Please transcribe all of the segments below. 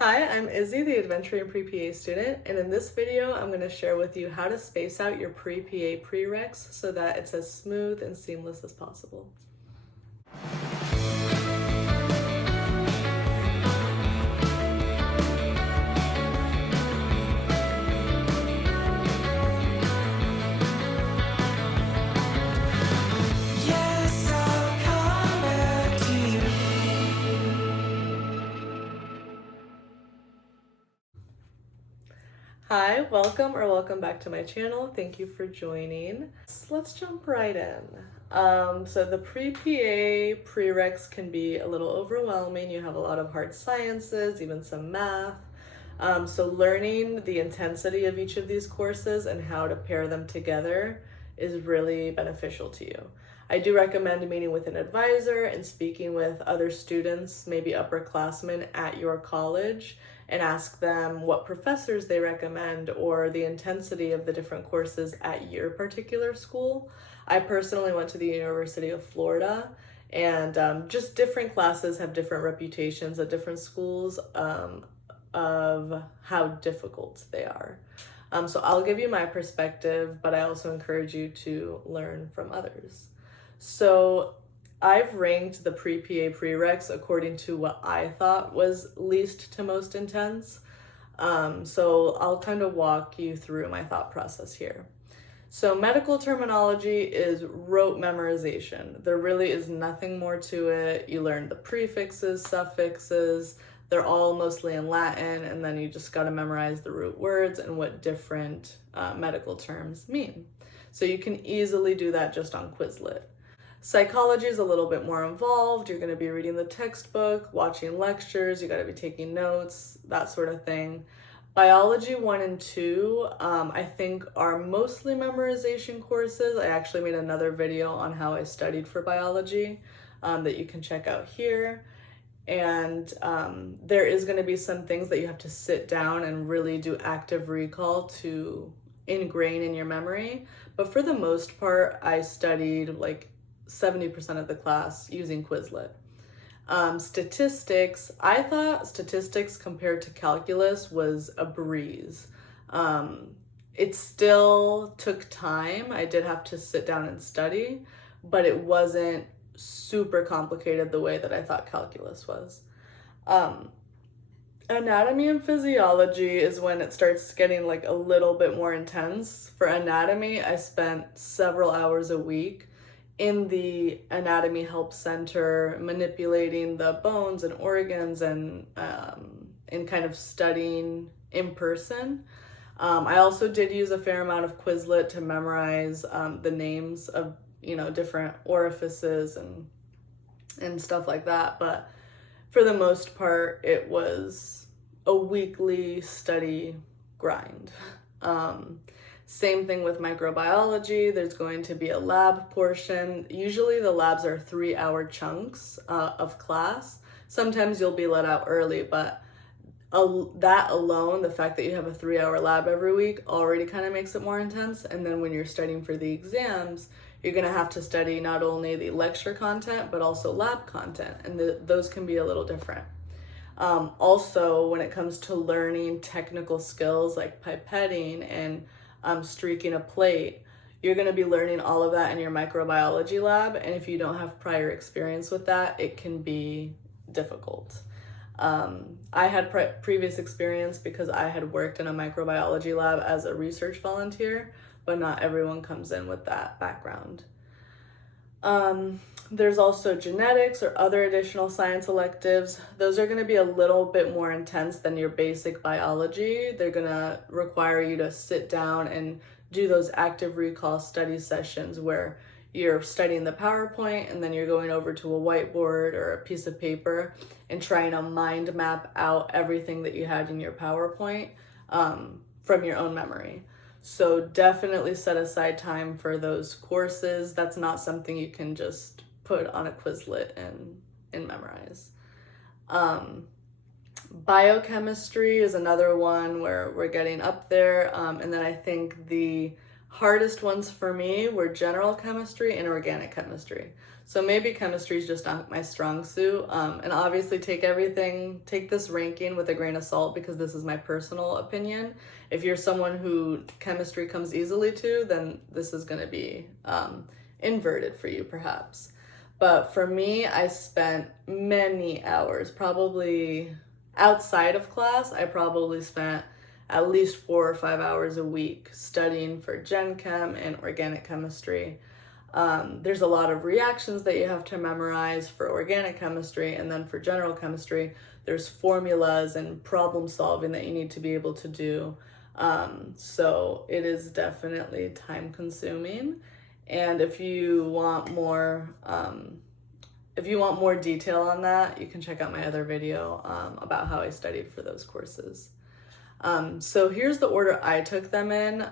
Hi, I'm Izzy, the Adventuring Pre-PA student, and in this video, I'm going to share with you how to space out your pre-PA prereqs so that it's as smooth and seamless as possible. Hi, welcome back to my channel. Thank you for joining. So let's jump right in. So the pre-PA prereqs can be a little overwhelming. You have a lot of hard sciences, even some math. So learning the intensity of each of these courses and how to pair them together is really beneficial to you. I do recommend meeting with an advisor and speaking with other students, maybe upperclassmen at your college, and ask them what professors they recommend or the intensity of the different courses at your particular school. I personally went to the University of Florida, and just different classes have different reputations at different schools of how difficult they are. So I'll give you my perspective, but I also encourage you to learn from others. So I've ranked the pre-PA prereqs according to what I thought was least to most intense. So I'll kind of walk you through my thought process here. So medical terminology is rote memorization. There really is nothing more to it. You learn the prefixes, suffixes, they're all mostly in Latin, and then you just got to memorize the root words and what different medical terms mean. So you can easily do that just on Quizlet. Psychology is a little bit more involved. You're going to be reading the textbook, watching lectures, you got to be taking notes, that sort of thing. Biology 1 and 2, I think are mostly memorization courses. I actually made another video on how I studied for biology that you can check out here. And there is going to be some things that you have to sit down and really do active recall to ingrain in your memory. But for the most part, I studied like 70% of the class using Quizlet. Statistics, I thought statistics compared to calculus was a breeze. It still took time. I did have to sit down and study, but it wasn't super complicated the way that I thought calculus was. Anatomy and physiology is when it starts getting like a little bit more intense. For anatomy, I spent several hours a week in the anatomy help center manipulating the bones and organs and kind of studying in person. I also did use a fair amount of Quizlet to memorize the names of different orifices and stuff like that, but for the most part it was a weekly study grind. Same thing with microbiology. There's going to be a lab portion. Usually the labs are 3-hour chunks of class. Sometimes you'll be let out early, but that alone, the fact that you have a 3-hour lab every week already kind of makes it more intense. And then when you're studying for the exams, you're going to have to study not only the lecture content, but also lab content. And those can be a little different. Also, when it comes to learning technical skills like pipetting and streaking a plate, you're going to be learning all of that in your microbiology lab. And if you don't have prior experience with that, it can be difficult. I had previous experience because I had worked in a microbiology lab as a research volunteer, but not everyone comes in with that background. There's also genetics or other additional science electives. Those are going to be a little bit more intense than your basic biology. They're going to require you to sit down and do those active recall study sessions where you're studying the PowerPoint and then you're going over to a whiteboard or a piece of paper and trying to mind map out everything that you had in your PowerPoint from your own memory. So definitely set aside time for those courses. That's not something you can just put on a Quizlet and memorize. Biochemistry is another one where we're getting up there. And then I think the Hardest ones for me were general chemistry and organic chemistry. So maybe chemistry is just not my strong suit. And obviously take this ranking with a grain of salt because this is my personal opinion. If you're someone who chemistry comes easily to, then this is going to be inverted for you perhaps. But for me, I spent many hours, probably outside of class, I probably spent at least 4 or 5 hours a week studying for Gen Chem and organic chemistry. There's a lot of reactions that you have to memorize for organic chemistry, and then for general chemistry, there's formulas and problem solving that you need to be able to do. So it is definitely time consuming. And if you want more detail on that, you can check out my other video about how I studied for those courses. So here's the order I took them in.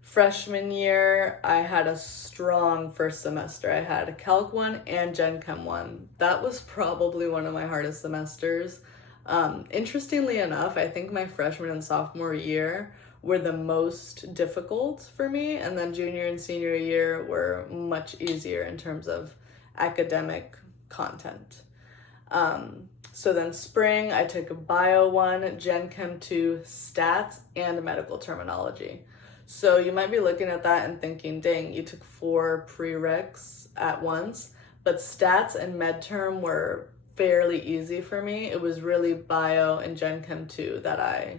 Freshman year, I had a strong first semester. I had Calc 1 and Gen Chem 1. That was probably one of my hardest semesters. Interestingly enough, I think my freshman and sophomore year were the most difficult for me, and then junior and senior year were much easier in terms of academic content. So then spring, I took Bio 1, Gen Chem 2, Stats, and Medical Terminology. So you might be looking at that and thinking, dang, you took 4 pre-reqs at once, but Stats and Med Term were fairly easy for me. It was really Bio and Gen Chem 2 that I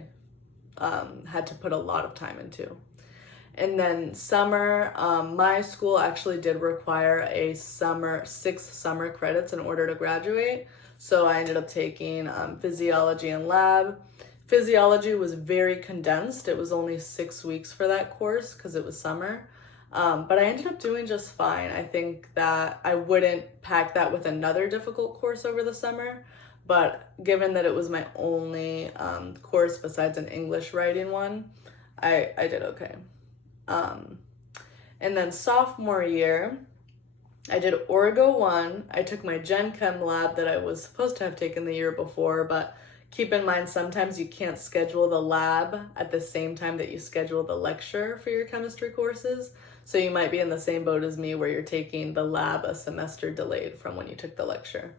had to put a lot of time into. And then summer, my school actually did require 6 summer credits in order to graduate. So I ended up taking physiology and lab. Physiology was very condensed. It was only 6 weeks for that course because it was summer. But I ended up doing just fine. I think that I wouldn't pack that with another difficult course over the summer. But given that it was my only course besides an English writing one, I did okay. And then sophomore year, I did Orgo 1. I took my Gen Chem lab that I was supposed to have taken the year before, but keep in mind sometimes you can't schedule the lab at the same time that you schedule the lecture for your chemistry courses. So you might be in the same boat as me where you're taking the lab a semester delayed from when you took the lecture,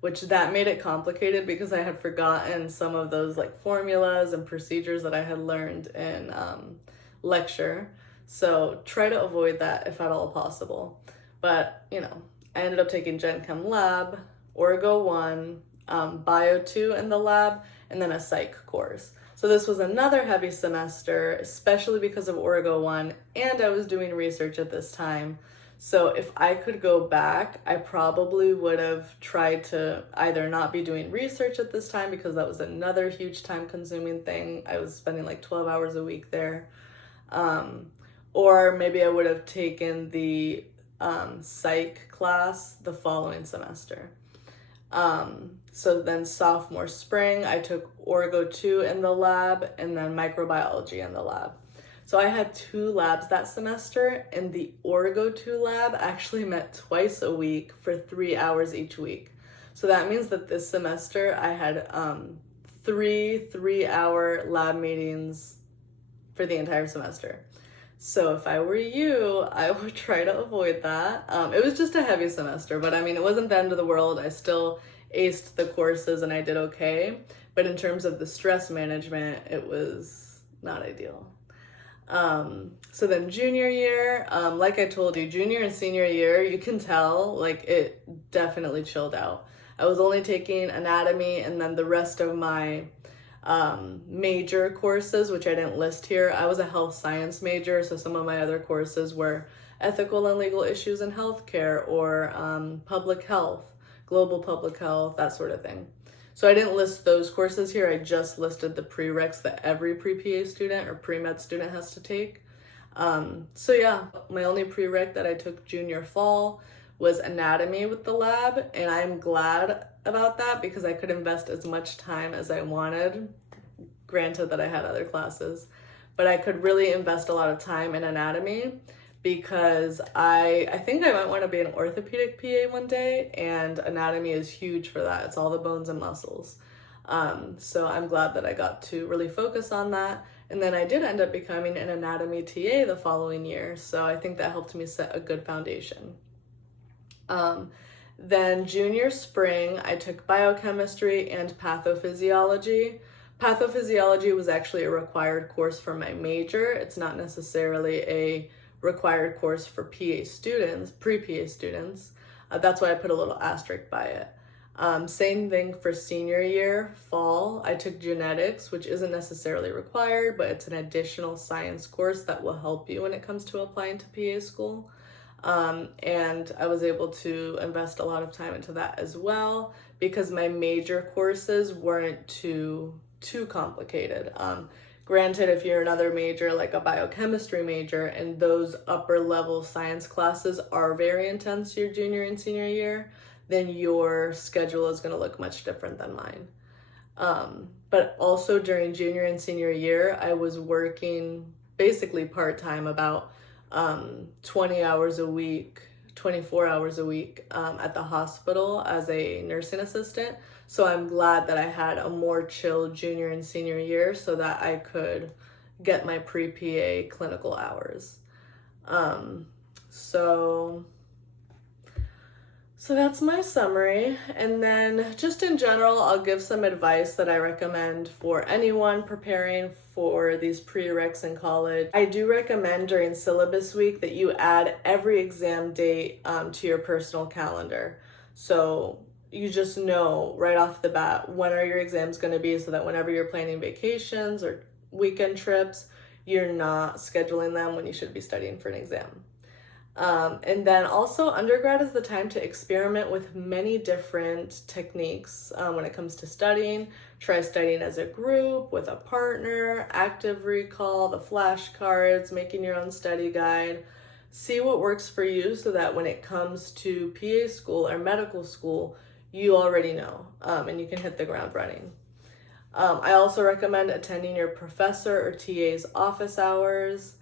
which that made it complicated because I had forgotten some of those like formulas and procedures that I had learned in lecture. So try to avoid that if at all possible. But, I ended up taking Gen Chem lab, Orgo 1, Bio 2 in the lab, and then a psych course. So this was another heavy semester, especially because of Orgo 1, and I was doing research at this time. So if I could go back, I probably would have tried to either not be doing research at this time because that was another huge time-consuming thing. I was spending like 12 hours a week there. Or maybe I would have taken the psych class the following semester. So then sophomore spring, I took Orgo 2 in the lab and then microbiology in the lab. So I had 2 labs that semester, and the Orgo 2 lab actually met twice a week for 3 hours each week. So that means that this semester I had 3 3-hour lab meetings for the entire semester. So if I were you, I would try to avoid that. It was just a heavy semester, but I mean, it wasn't the end of the world. I still aced the courses and I did okay. But in terms of the stress management, it was not ideal. So then junior year, like I told you, junior and senior year, you can tell like it definitely chilled out. I was only taking anatomy, and then the rest of my major courses, which I didn't list here, I was a health science major, so some of my other courses were ethical and legal issues in healthcare, or public health, global public health, that sort of thing. So I didn't list those courses here. I just listed the prereqs that every pre-PA student or pre-med student has to take. So yeah, my only prereq that I took junior fall was anatomy with the lab, and I'm glad about that because I could invest as much time as I wanted. Granted that I had other classes, but I could really invest a lot of time in anatomy because I think I might want to be an orthopedic PA one day, and anatomy is huge for that. It's all the bones and muscles. So I'm glad that I got to really focus on that. And then I did end up becoming an anatomy TA the following year, so I think that helped me set a good foundation. Then junior spring, I took biochemistry and pathophysiology. Pathophysiology was actually a required course for my major. It's not necessarily a required course for PA students, pre-PA students. That's why I put a little asterisk by it. Same thing for senior year, fall. I took genetics, which isn't necessarily required, but it's an additional science course that will help you when it comes to applying to PA school. And I was able to invest a lot of time into that as well because my major courses weren't too complicated. Granted, if you're another major, like a biochemistry major, and those upper level science classes are very intense your junior and senior year, then your schedule is going to look much different than mine. But also during junior and senior year, I was working basically part-time, about 20 hours a week, 24 hours a week at the hospital as a nursing assistant. So I'm glad that I had a more chill junior and senior year so that I could get my pre-PA clinical hours. So that's my summary. And then just in general, I'll give some advice that I recommend for anyone preparing for these prereqs in college. I do recommend during syllabus week that you add every exam date to your personal calendar. So you just know right off the bat when are your exams going to be, so that whenever you're planning vacations or weekend trips, you're not scheduling them when you should be studying for an exam. And then also undergrad is the time to experiment with many different techniques when it comes to studying. Try studying as a group, with a partner, active recall, the flashcards, making your own study guide. See what works for you so that when it comes to PA school or medical school, you already know and you can hit the ground running. I also recommend attending your professor or TA's office hours.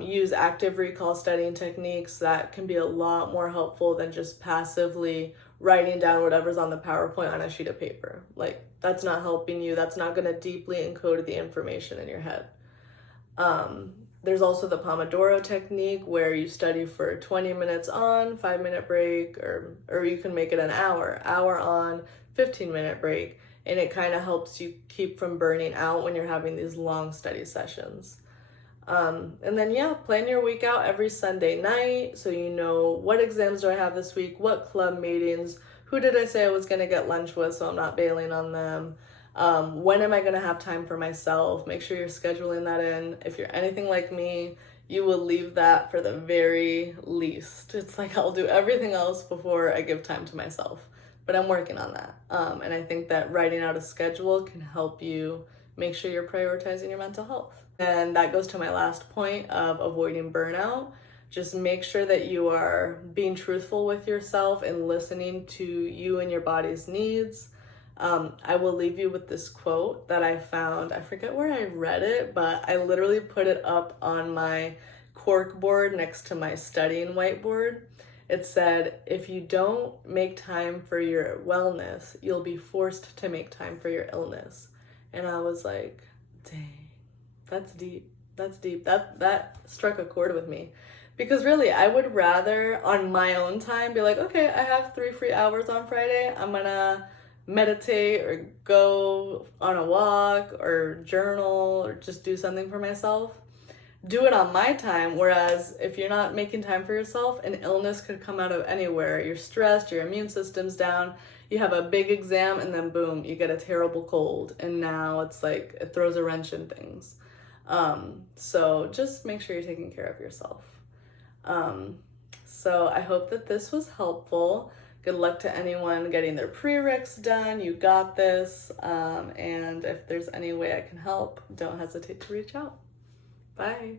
Use active recall studying techniques. That can be a lot more helpful than just passively writing down whatever's on the PowerPoint on a sheet of paper. Like, that's not helping you. That's not going to deeply encode the information in your head. There's also the Pomodoro technique, where you study for 20 minutes on, 5-minute break, or you can make it an hour on, 15-minute break. And it kind of helps you keep from burning out when you're having these long study sessions. And then, plan your week out every Sunday night so you know what exams do I have this week, what club meetings, who did I say I was going to get lunch with so I'm not bailing on them, when am I going to have time for myself. Make sure you're scheduling that in. If you're anything like me, you will leave that for the very least. It's like I'll do everything else before I give time to myself, but I'm working on that. And I think that writing out a schedule can help you make sure you're prioritizing your mental health. And that goes to my last point of avoiding burnout. Just make sure that you are being truthful with yourself and listening to you and your body's needs. I will leave you with this quote that I found. I forget where I read it, but I literally put it up on my cork board next to my studying whiteboard. It said, "If you don't make time for your wellness, you'll be forced to make time for your illness." And I was like, dang. That's deep. That struck a chord with me. Because really, I would rather on my own time be like, okay, I have 3 free hours on Friday. I'm gonna meditate or go on a walk or journal or just do something for myself. Do it on my time. Whereas if you're not making time for yourself, an illness could come out of anywhere. You're stressed, your immune system's down, you have a big exam, and then boom, you get a terrible cold. And now it's like, it throws a wrench in things. So just make sure you're taking care of yourself. So I hope that this was helpful. Good luck to anyone getting their prereqs done. You got this. And if there's any way I can help, don't hesitate to reach out. Bye.